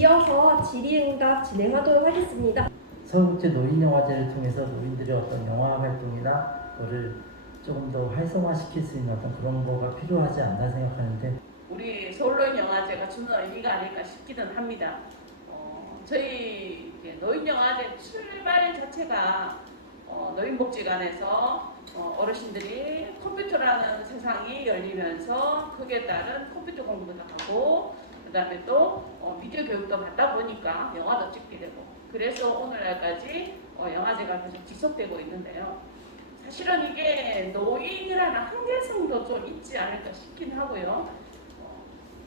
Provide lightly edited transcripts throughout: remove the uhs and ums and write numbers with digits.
이어서 질의응답 진행하도록 하겠습니다. 서울국제 노인영화제를 통해서 노인들의 어떤 영화 활동이나 그거를 조금 더 활성화시킬 수 있는 어떤 그런 거가 필요하지 않나 생각하는데, 우리 서울노인영화제가 주는 의미가 아닐까 싶기는 합니다. 저희 노인영화제 출발 자체가 노인복지관에서 어르신들이 컴퓨터라는 세상이 열리면서 거기에 따른 컴퓨터 공부도 하고 그 다음에 또 미디어 교육도 받다 보니까 영화도 찍게 되고, 그래서 오늘날까지 영화제가 계속 지속되고 있는데요. 사실은 이게 노인이라는 한계성도 좀 있지 않을까 싶긴 하고요.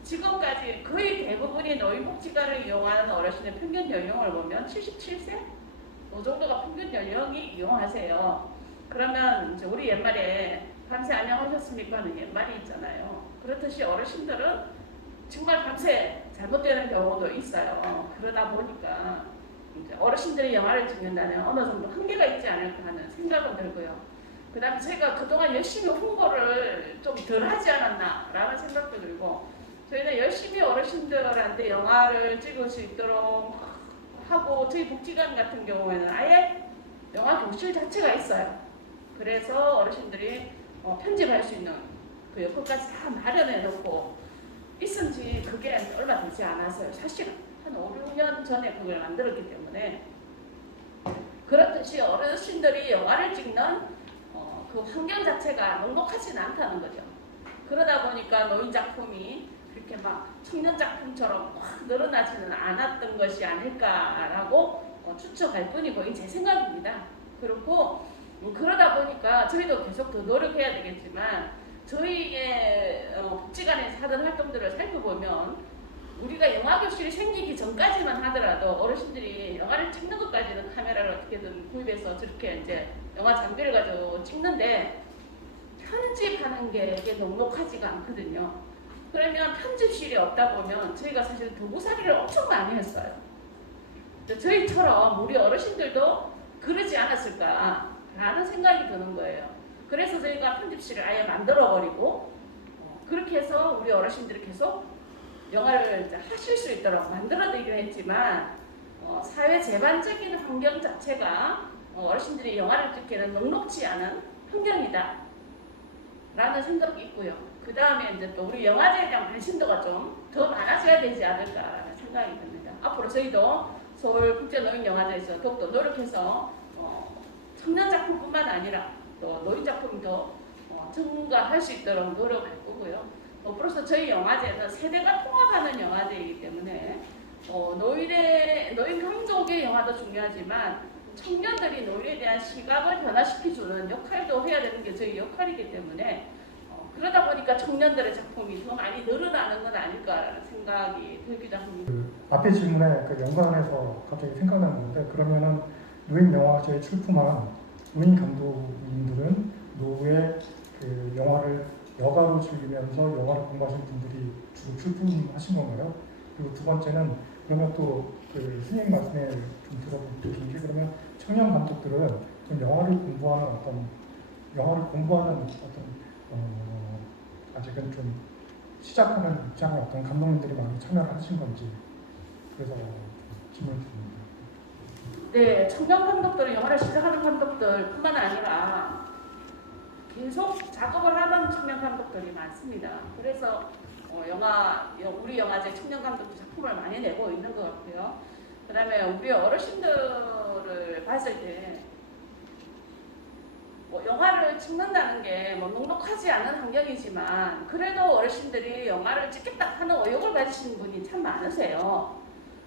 지금까지 거의 대부분이 노인복지관을 이용하는 어르신의 평균 연령을 보면 77세? 그 정도가 평균 연령이 이용하세요. 그러면 이제 우리 옛말에 밤새 안녕하셨습니까는 옛말이 있잖아요. 그렇듯이 어르신들은 정말 밤새 잘못되는 경우도 있어요. 그러다 보니까 이제 어르신들이 영화를 찍는다면 어느 정도 한계가 있지 않을까 하는 생각은 들고요. 그 다음에 저희가 그동안 열심히 홍보를 좀 덜 하지 않았나 라는 생각도 들고, 저희는 열심히 어르신들한테 영화를 찍을 수 있도록 하고, 저희 복지관 같은 경우에는 아예 영화 교실 자체가 있어요. 그래서 어르신들이 편집할 수 있는 그 여건까지 다 마련해 놓고 있은 지 그게 얼마 되지 않았어요. 사실은 한 5, 6년 전에 그걸 만들었기 때문에, 그렇듯이 어르신들이 영화를 찍는 그 환경 자체가 넉넉하지는 않다는 거죠. 그러다 보니까 노인 작품이 그렇게 막 청년 작품처럼 확 늘어나지는 않았던 것이 아닐까라고 추측할 뿐이고, 이게 제 생각입니다. 그렇고 그러다 보니까 저희도 계속 더 노력해야 되겠지만, 저희의 복지관에서 하던 활동들을 살펴보면 우리가 영화교실이 생기기 전까지만 하더라도 어르신들이 영화를 찍는 것까지는 카메라를 어떻게든 구입해서 저렇게 이제 영화 장비를 가지고 찍는데, 편집하는 게 이게 넉넉하지가 않거든요. 그러면 편집실이 없다 보면 저희가 사실 도구살이를 엄청 많이 했어요. 저희처럼 우리 어르신들도 그러지 않았을까라는 생각이 드는 거예요. 그래서 저희가 편집실을 아예 만들어버리고 그렇게 해서 우리 어르신들이 계속 영화를 이제 하실 수 있도록 만들어드리긴 했지만, 사회 제반적인 환경 자체가 어르신들이 영화를 찍기에는 넉넉지 않은 환경이다 라는 생각이 있고요. 그 다음에 이제 또 우리 영화제에 대한 관심도가 좀 더 많아져야 되지 않을까라는 생각이 듭니다. 앞으로 저희도 서울국제노인영화제에서 더욱더 노력해서 청년 작품뿐만 아니라 또 노인 작품도 증가할 수 있도록 노력할 거고요. 플러스 저희 영화제는 세대가 통합하는 영화제이기 때문에 노인 강족의 영화도 중요하지만 청년들이 노인에 대한 시각을 변화시켜주는 역할도 해야 되는 게 저희 역할이기 때문에, 그러다 보니까 청년들의 작품이 더 많이 늘어나는 건 아닐까라는 생각이 들기도 합니다. 앞에 질문에 그 연관해서 갑자기 생각나는 건데, 그러면은 노인 영화제에 출품한 노인 감독님들은 노후에 그 영화를 여가로 즐기면서 영화를 공부하신 분들이 주로 출품하신 건가요? 그리고 두 번째는 그러면 또 그 선생님 말씀에 좀 들어보신 게, 그러면 청년 감독들은 좀 영화를 공부하는 아직은 좀 시작하는 입장의 어떤 감독님들이 많이 참여를 하신 건지, 그래서 질문을 드립니다. 네, 청년 감독들은 영화를 시작하는 감독들뿐만 아니라 계속 작업을 하던 청년 감독들이 많습니다. 그래서 우리 영화제 청년 감독도 작품을 많이 내고 있는 것 같고요. 그 다음에 우리 어르신들을 봤을 때 영화를 찍는다는 게 넉넉하지 않은 환경이지만, 그래도 어르신들이 영화를 찍겠다 하는 의욕을 가지시는 분이 참 많으세요.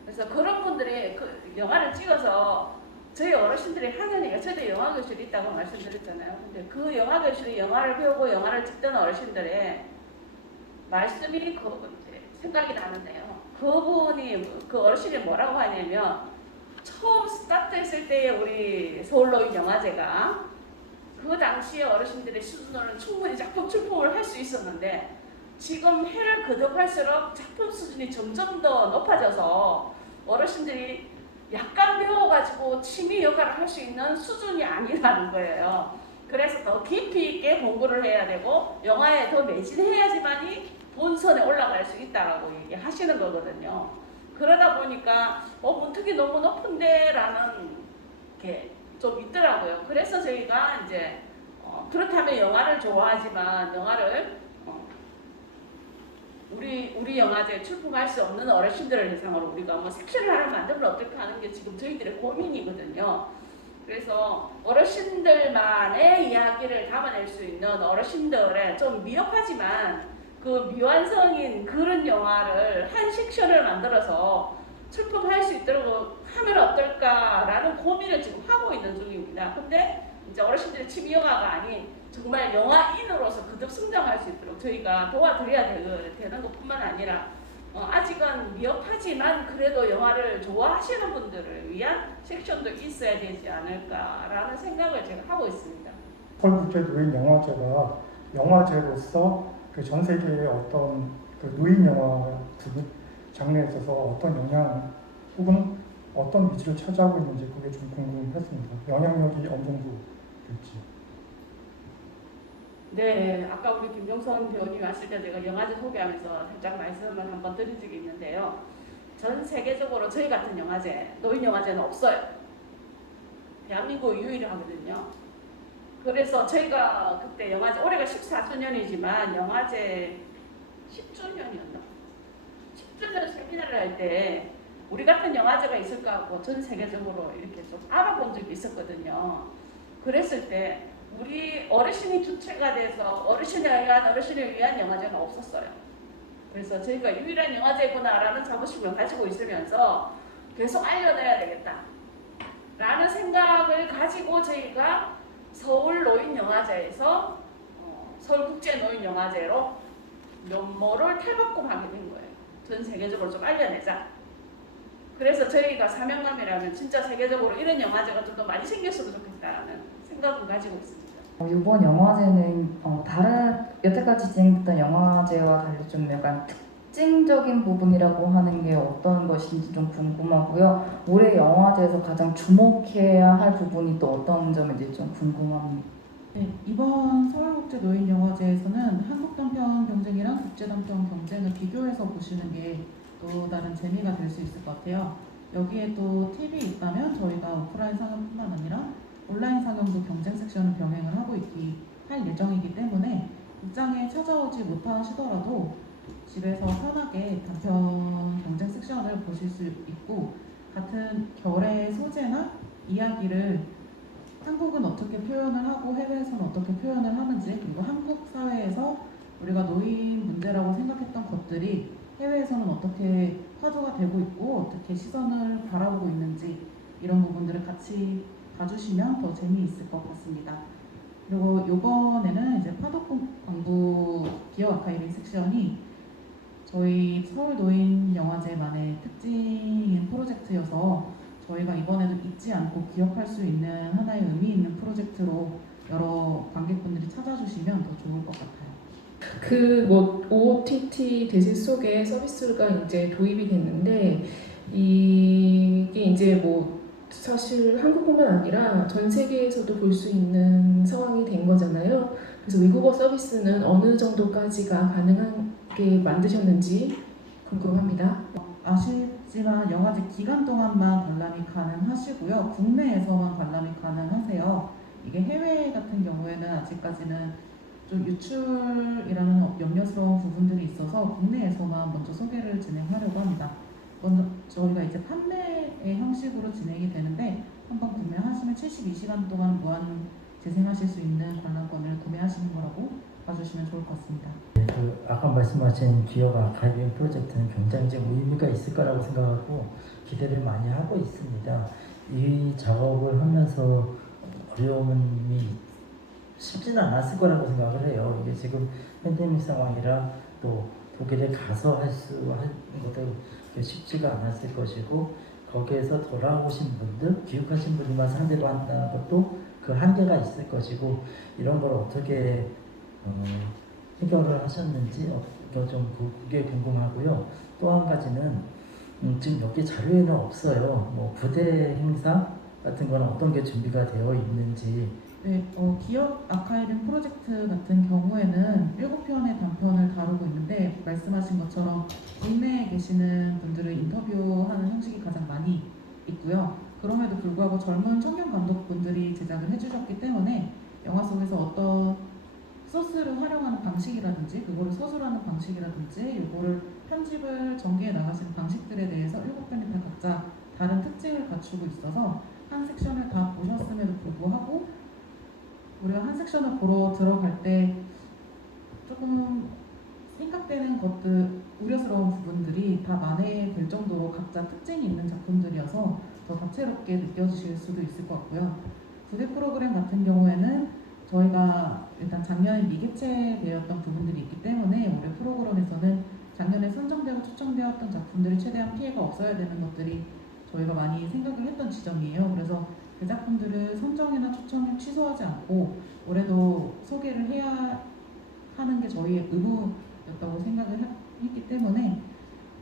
그래서 그런 분들이 그 영화를 찍어서 저희 어르신들이 하느니까, 저희도 영화교실이 있다고 말씀드렸잖아요. 근데 그 영화교실이 영화를 배우고 영화를 찍던 어르신들의 말씀이 이제 생각이 나는데요. 그 어르신이 뭐라고 하냐면, 처음 스타트했을 때의 우리 서울노인 영화제가 그 당시에 어르신들의 수준으로는 충분히 작품 출품을 할 수 있었는데, 지금 해를 거듭할수록 작품 수준이 점점 더 높아져서 어르신들이 약간 배워가지고 취미 역할을 할 수 있는 수준이 아니라는 거예요. 그래서 더 깊이 있게 공부를 해야 되고 영화에 더 매진해야지만이 본선에 올라갈 수 있다라고 얘기하시는 거거든요. 그러다 보니까 문턱이 너무 높은데 라는 게 좀 있더라고요. 그래서 저희가 이제 그렇다면 영화를 좋아하지만 영화를 우리 영화제에 출품할 수 없는 어르신들을 대상으로 우리가 뭐 섹션을 하나 만들면 어떨까 하는 게 지금 저희들의 고민이거든요. 그래서 어르신들만의 이야기를 담아낼 수 있는 어르신들의 좀 미흡하지만 그 미완성인 그런 영화를 한 섹션을 만들어서 출품할 수 있도록 하면 어떨까라는 고민을 지금 하고 있는 중입니다. 근데 이제 어르신들의 취미 영화가 아닌 정말 영화인으로서 거듭 성장할 수 있도록 저희가 도와드려야 되는 것뿐만 아니라 아직은 미흡하지만 그래도 영화를 좋아하시는 분들을 위한 섹션도 있어야 되지 않을까라는 생각을 제가 하고 있습니다. 서울국제 노인 영화제가 영화제로서 그 전 세계의 어떤 그 노인 영화 장르에 있어서 어떤 영향 혹은 어떤 위치를 차지하고 있는지 그게 좀 궁금했습니다. 영향력이 어느 정도 될지. 네, 아까 우리 김종선 배우님 왔을 때 제가 영화제 소개하면서 살짝 말씀을 한번 드린 적이 있는데요. 전 세계적으로 저희 같은 영화제, 노인 영화제는 없어요. 대한민국 유일하거든요. 그래서 저희가 그때 영화제, 올해가 14주년이지만 영화제 10주년이었나? 10주년 세미나를 할 때 우리 같은 영화제가 있을까 하고 전 세계적으로 이렇게 좀 알아본 적이 있었거든요. 그랬을 때 우리 어르신이 주체가 돼서 어르신을 위한 영화제가 없었어요. 그래서 저희가 유일한 영화제구나라는 자부심을 가지고 있으면서 계속 알려내야 되겠다 라는 생각을 가지고 저희가 서울 노인영화제에서 서울국제노인영화제로 면모를 탈바꿈하게 된 거예요. 전 세계적으로 좀 알려내자. 그래서 저희가 사명감이라면 진짜 세계적으로 이런 영화제가 좀 더 많이 생겼으면 좋겠다는 생각을 가지고 있습니다. 이번 영화제는 다른 여태까지 진행됐던 영화제와 달리 좀 약간 특징적인 부분이라고 하는 게 어떤 것인지 좀 궁금하고요. 올해 영화제에서 가장 주목해야 할 부분이 또 어떤 점인지 좀 궁금합니다. 네, 이번 서울국제노인영화제에서는 한국단편 경쟁이랑 국제단편 경쟁을 비교해서 보시는 게 또 다른 재미가 될 수 있을 것 같아요. 여기에 또 팁이 있다면 저희가 오프라인 상영뿐만 아니라 온라인 상영도 경쟁 섹션을 병행을 할 예정이기 때문에 극장에 찾아오지 못하시더라도 집에서 편하게 단편 경쟁 섹션을 보실 수 있고 같은 결의 소재나 이야기를 한국은 어떻게 표현을 하고 해외에서는 어떻게 표현을 하는지 그리고 한국 사회에서 우리가 노인 문제라고 생각했던 것들이 해외에서는 어떻게 화두가 되고 있고 어떻게 시선을 바라보고 있는지 이런 부분들을 같이 봐주시면 더 재미있을 것 같습니다. 그리고 이번에는 이제 파독광부 기억 아카이빙 섹션이 저희 서울노인영화제만의 특징인 프로젝트여서 저희가 이번에도 잊지 않고 기억할 수 있는 하나의 의미 있는 프로젝트로 여러 관객분들이 찾아주시면 더 좋을 것 같아요. OTT 대세 속에 서비스가 이제 도입이 됐는데 이게 이제 사실 한국뿐만 아니라 전 세계에서도 볼 수 있는 상황이 된 거잖아요. 그래서 외국어 서비스는 어느 정도까지가 가능하게 만드셨는지 궁금합니다. 아쉽지만 영화제 기간 동안만 관람이 가능하시고요. 국내에서만 관람이 가능하세요. 이게 해외 같은 경우에는 아직까지는 좀 유출이라는 염려스러운 부분들이 있어서 국내에서만 먼저 소개를 진행하려고 합니다. 먼저 저희가 이제 판매의 형식으로 진행이 되는데 한번 구매하시면 72시간 동안 무한 재생하실 수 있는 관람권을 구매하시는 거라고 봐주시면 좋을 것 같습니다. 아까 말씀하신 기억 아카이빙 프로젝트는 굉장히 좀 의미가 있을 거라고 생각하고 기대를 많이 하고 있습니다. 이 작업을 하면서 어려움이 쉽지는 않았을 거라고 생각을 해요. 이게 지금 팬데믹 상황이라 또 독일에 가서 하는 것도 쉽지가 않았을 것이고 거기에서 돌아오신 분들, 귀국하신 분들만 상대로 한다는 것도 그 한계가 있을 것이고 이런 걸 어떻게 해결을 하셨는지 그게 궁금하고요. 또 한 가지는 지금 여기 자료에는 없어요. 부대 행사 같은 거는 어떤 게 준비가 되어 있는지 네, 기업 아카이빙 프로젝트 같은 경우에는 7편의 단편을 다루고 있는데 말씀하신 것처럼 국내에 계시는 분들을 인터뷰하는 형식이 가장 많이 있고요. 그럼에도 불구하고 젊은 청년 감독분들이 제작을 해주셨기 때문에 영화 속에서 어떤 소스를 활용하는 방식이라든지 그거를 서술하는 방식이라든지 이거를 편집을 전개해 나가시는 방식들에 대해서 7편이 다 각자 다른 특징을 갖추고 있어서 한 섹션을 다 보셨음에도 불구하고 우리가 한 섹션을 보러 들어갈 때 조금 생각되는 것들, 우려스러운 부분들이 다 만회될 정도로 각자 특징이 있는 작품들이어서 더 다채롭게 느껴지실 수도 있을 것 같고요. 부대 프로그램 같은 경우에는 저희가 일단 작년에 미개최되었던 부분들이 있기 때문에 올해 프로그램에서는 작년에 선정되고 초청되었던 작품들이 최대한 피해가 없어야 되는 것들이 저희가 많이 생각을 했던 지점이에요. 그래서 그 작품들을 선정이나 초청을 취소하지 않고 올해도 소개를 해야 하는 게 저희의 의무였다고 생각을 했기 때문에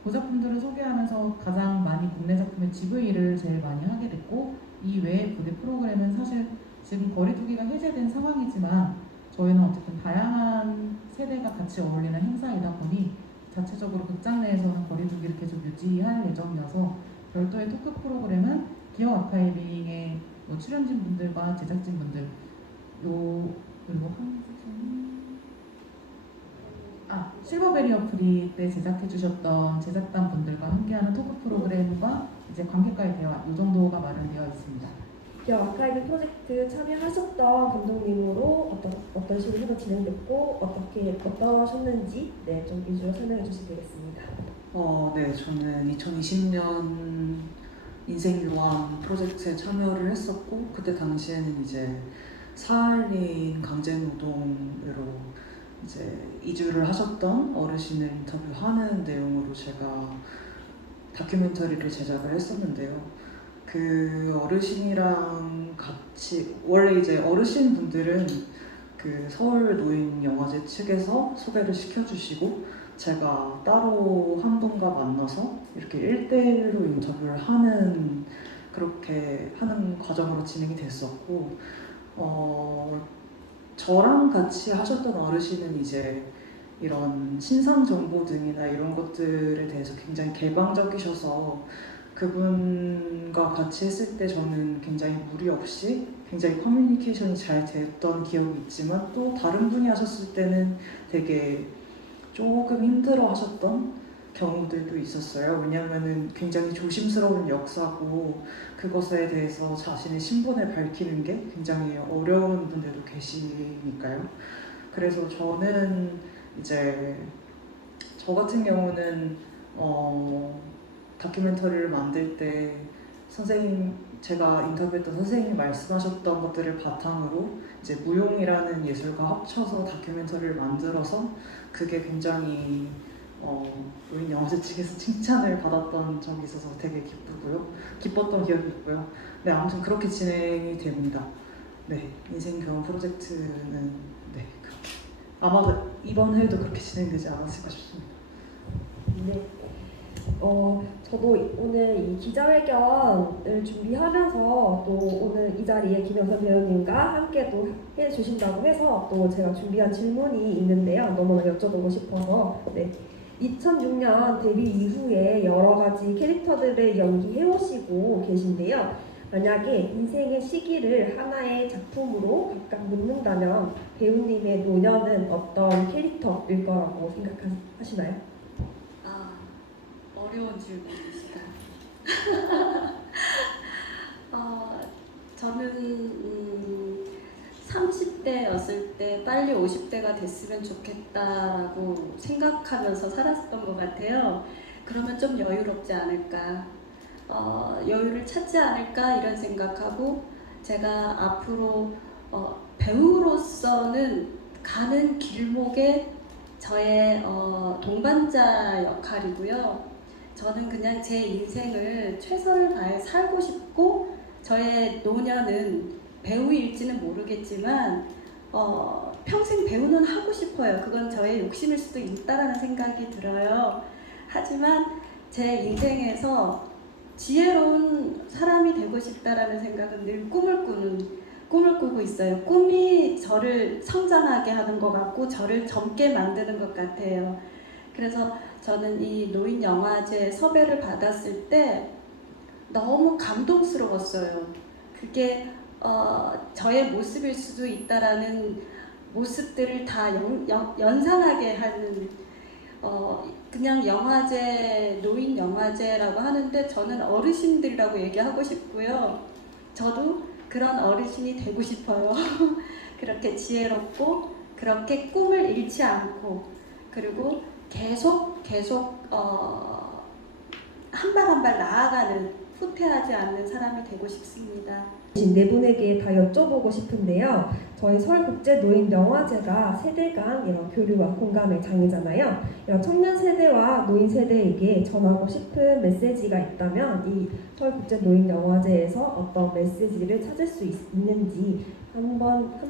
그 작품들을 소개하면서 가장 많이 국내 작품의 GV를 제일 많이 하게 됐고 이 외에 부대 프로그램은 사실 지금 거리두기가 해제된 상황이지만 저희는 어쨌든 다양한 세대가 같이 어울리는 행사이다 보니 자체적으로 극장 내에서는 거리두기를 계속 유지할 예정이어서 별도의 토크 프로그램은 기업 아카이빙의 출연진 분들과 제작진 분들 그리고 한 섹션이 실버베리 어플이 때 제작해 주셨던 제작단 분들과 함께하는 토크 프로그램과 이제 관객과의 대화 이 정도가 마련되어 있습니다. 기업 아카이빙 프로젝트 참여하셨던 감독님으로 어떤 식으로 진행됐고 어떠셨는지 좀 위주로 설명해 주시면 되겠습니다. 네, 저는 2020년 인생교환 프로젝트에 참여를 했었고 그때 당시에는 이제 사할린 강제노동으로 이제 이주를 하셨던 어르신을 인터뷰하는 내용으로 제가 다큐멘터리를 제작을 했었는데요. 그 어르신이랑 같이 원래 이제 어르신 분들은 그 서울 노인 영화제 측에서 소개를 시켜주시고 제가 따로 한 분과 만나서 이렇게 1대1로 인터뷰를 하는 그렇게 하는 과정으로 진행이 됐었고 저랑 같이 하셨던 어르신은 이제 이런 신상 정보 등이나 이런 것들에 대해서 굉장히 개방적이셔서 그분과 같이 했을 때 저는 굉장히 무리 없이 굉장히 커뮤니케이션이 잘 됐던 기억이 있지만 또 다른 분이 하셨을 때는 되게 조금 힘들어 하셨던 경우들도 있었어요. 왜냐하면 굉장히 조심스러운 역사고 그것에 대해서 자신의 신분을 밝히는 게 굉장히 어려운 분들도 계시니까요. 그래서 저는 이제 저 같은 경우는 다큐멘터리를 만들 때 제가 인터뷰했던 선생님이 말씀하셨던 것들을 바탕으로 이제 무용이라는 예술과 합쳐서 다큐멘터리를 만들어서 그게 굉장히 노인 영화제 측에서 칭찬을 받았던 적이 있어서 되게 기뻤던 기억이 있고요. 네, 아무튼 그렇게 진행이 됩니다. 네, 인생교환 프로젝트는 네, 그렇게 아마 이번 해에도 그렇게 진행되지 않았을까 싶습니다. 네. 저도 오늘 이 기자회견을 준비하면서 또 오늘 이 자리에 김영선 배우님과 함께 또 해주신다고 해서 또 제가 준비한 질문이 있는데요. 너무나 여쭤보고 싶어서 2006년 데뷔 이후에 여러 가지 캐릭터들을 연기해오시고 계신데요. 만약에 인생의 시기를 하나의 작품으로 각각 묻는다면 배우님의 노년은 어떤 캐릭터일 거라고 생각하시나요? 어려운 질문이시다. 저는 30대였을 때 빨리 50대가 됐으면 좋겠다라고 생각하면서 살았던 것 같아요. 그러면 좀 여유롭지 않을까, 여유를 찾지 않을까 이런 생각하고 제가 앞으로 배우로서는 가는 길목에 저의 동반자 역할이고요. 저는 그냥 제 인생을 최선을 다해 살고 싶고 저의 노년은 배우일지는 모르겠지만 평생 배우는 하고 싶어요. 그건 저의 욕심일 수도 있다라는 생각이 들어요. 하지만 제 인생에서 지혜로운 사람이 되고 싶다라는 생각은 늘 꿈을 꾸는 꿈을 꾸고 있어요. 꿈이 저를 성장하게 하는 것 같고 저를 젊게 만드는 것 같아요. 그래서 저는 이 노인 영화제 섭외를 받았을 때 너무 감동스러웠어요. 그게 저의 모습일 수도 있다라는 모습들을 다 연상하게 하는 그냥 영화제, 노인 영화제라고 하는데 저는 어르신들이라고 얘기하고 싶고요. 저도 그런 어르신이 되고 싶어요. 그렇게 지혜롭고 그렇게 꿈을 잃지 않고 그리고 계속 한 발 한 발 나아가는 후퇴하지 않는 사람이 되고 싶습니다. 네 분에게 다 여쭤보고 싶은데요. 저희 서울국제노인영화제가 세대 간 이런 교류와 공감의 장이잖아요. 이런 청년 세대와 노인 세대에게 전하고 싶은 메시지가 있다면 이 서울국제노인영화제에서 어떤 메시지를 찾을 수 있는지 한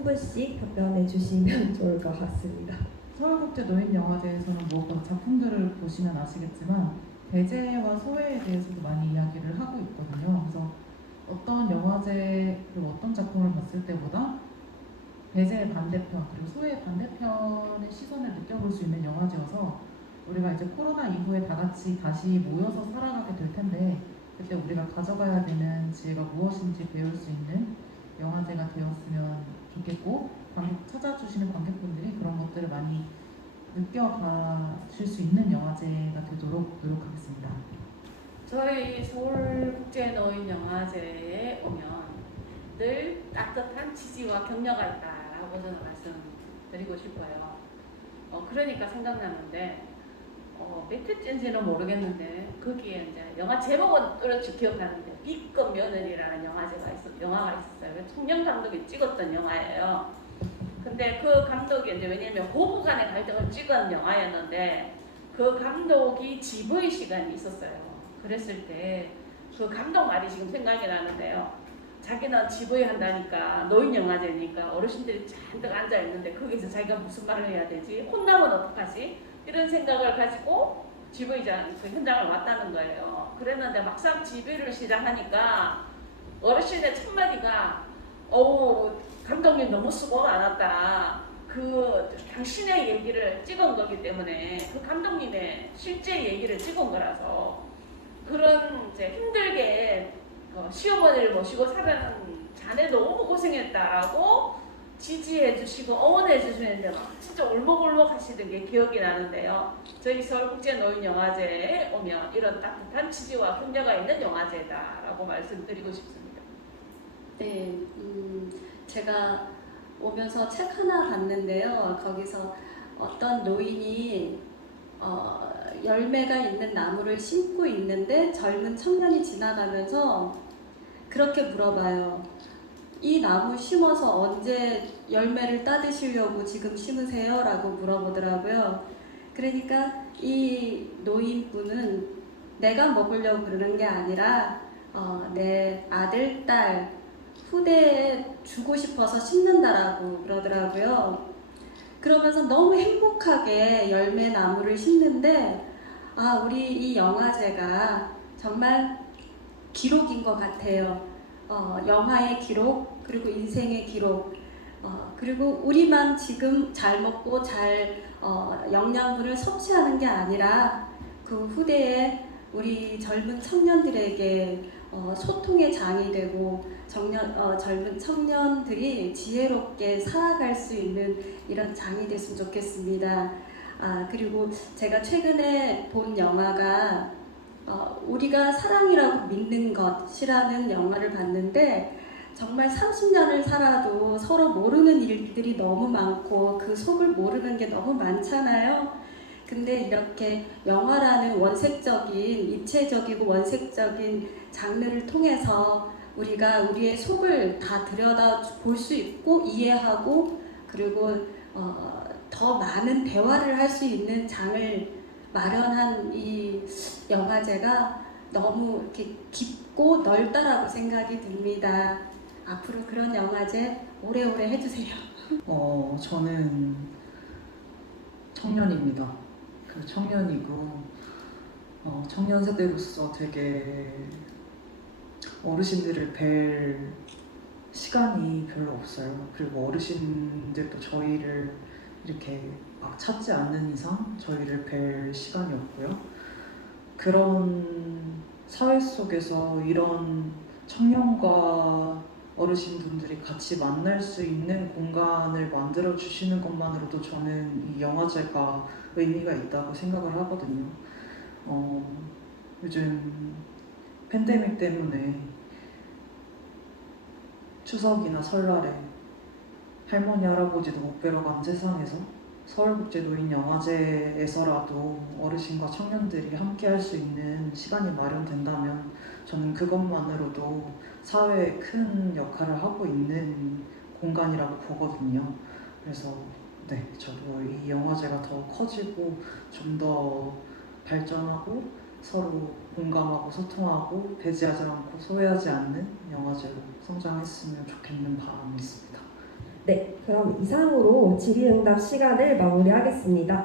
분씩 답변해 주시면 좋을 것 같습니다. 서울국제노인영화제에서는 뭐 작품들을 보시면 아시겠지만 배제와 소외에 대해서도 많이 이야기를 하고 있거든요. 그래서 어떤 영화제 그리고 어떤 작품을 봤을 때보다 배제의 반대편 그리고 소외의 반대편의 시선을 느껴볼 수 있는 영화제여서 우리가 이제 코로나 이후에 다 같이 다시 모여서 살아가게 될 텐데 그때 우리가 가져가야 되는 지혜가 무엇인지 배울 수 있는 영화제가 되었으면 좋겠고 찾아주시는 관객분들이 그런 것들을 많이 느껴가실 수 있는 영화제가 되도록 노력하겠습니다. 저희 서울국제노인영화제에 오면 늘 따뜻한 지지와 격려가 있다라고 저는 말씀드리고 싶어요. 그러니까 생각나는데 몇 회째인지는 모르겠는데 거기에 이제 영화 제목은 또렷이 기억나는데 B급 며느리라는 영화가 있었어요. 청년 감독이 찍었던 영화예요. 근데 그 감독이 이제 왜냐면 고부 간의 갈등을 찍은 영화였는데 그 감독이 GV 시간이 있었어요. 그랬을 때 그 감독 말이 지금 생각이 나는데요. 자기는 GV 한다니까 노인 영화제니까 어르신들이 잔뜩 앉아 있는데 거기서 자기가 무슨 말을 해야 되지? 혼나면 어떡하지? 이런 생각을 가지고 GV장 그 현장을 왔다는 거예요. 그랬는데 막상 GV를 시작하니까 어르신의 첫 마디가 어우 감독님 너무 수고 많았다. 그 당신의 얘기를 찍은 거기 때문에 그 감독님의 실제 얘기를 찍은 거라서 그런 이제 힘들게 시어머니를 모시고 살아가는 자네 너무 고생했다라고 지지해 주시고 응원해 주시는데 막 진짜 울먹울먹 하시던 게 기억이 나는데요. 저희 서울국제노인영화제에 오면 이런 따뜻한 지지와 격려가 있는 영화제다라고 말씀드리고 싶습니다. 네, 제가 오면서 책 하나 봤는데요. 거기서 어떤 노인이 열매가 있는 나무를 심고 있는데 젊은 청년이 지나가면서 그렇게 물어봐요. 이 나무 심어서 언제 열매를 따드시려고 지금 심으세요? 라고 물어보더라고요. 그러니까 이 노인분은 내가 먹으려고 그러는 게 아니라 내 아들, 딸, 후대에 주고 싶어서 심는다라고 그러더라고요. 그러면서 너무 행복하게 열매 나무를 심는데 우리 이 영화제가 정말 기록인 것 같아요. 영화의 기록 그리고 인생의 기록 그리고 우리만 지금 잘 먹고 잘 영양분을 섭취하는 게 아니라 그 후대에 우리 젊은 청년들에게 소통의 장이 되고 젊은 청년들이 지혜롭게 살아갈 수 있는 이런 장이 됐으면 좋겠습니다. 그리고 제가 최근에 본 영화가 우리가 사랑이라고 믿는 것이라는 영화를 봤는데 정말 30년을 살아도 서로 모르는 일들이 너무 많고 그 속을 모르는 게 너무 많잖아요. 근데 이렇게 영화라는 원색적인 입체적이고 원색적인 장르를 통해서 우리가 우리의 속을 다 들여다 볼 수 있고 이해하고 그리고 더 많은 대화를 할 수 있는 장을 마련한 이 영화제가 너무 이렇게 깊고 넓다라고 생각이 듭니다. 앞으로 그런 영화제 오래오래 해주세요. 저는 청년입니다. 그 청년이고 청년 세대로서 되게 어르신들을 뵐 시간이 별로 없어요. 그리고 어르신들도 저희를 이렇게 막 찾지 않는 이상 저희를 뵐 시간이 없고요. 그런 사회 속에서 이런 청년과 어르신분들이 같이 만날 수 있는 공간을 만들어 주시는 것만으로도 저는 이 영화제가 의미가 있다고 생각을 하거든요. 요즘 팬데믹 때문에 추석이나 설날에 할머니 할아버지도 못 뵈러 간 세상에서 서울국제노인영화제에서라도 어르신과 청년들이 함께 할 수 있는 시간이 마련된다면 저는 그것만으로도 사회에 큰 역할을 하고 있는 공간이라고 보거든요. 그래서 네, 저도 이 영화제가 더 커지고 좀 더 발전하고 서로 공감하고 소통하고 배제하지 않고 소외하지 않는 영화제로 성장했으면 좋겠는 바람이 있습니다. 네, 그럼 이상으로 질의응답 시간을 마무리하겠습니다.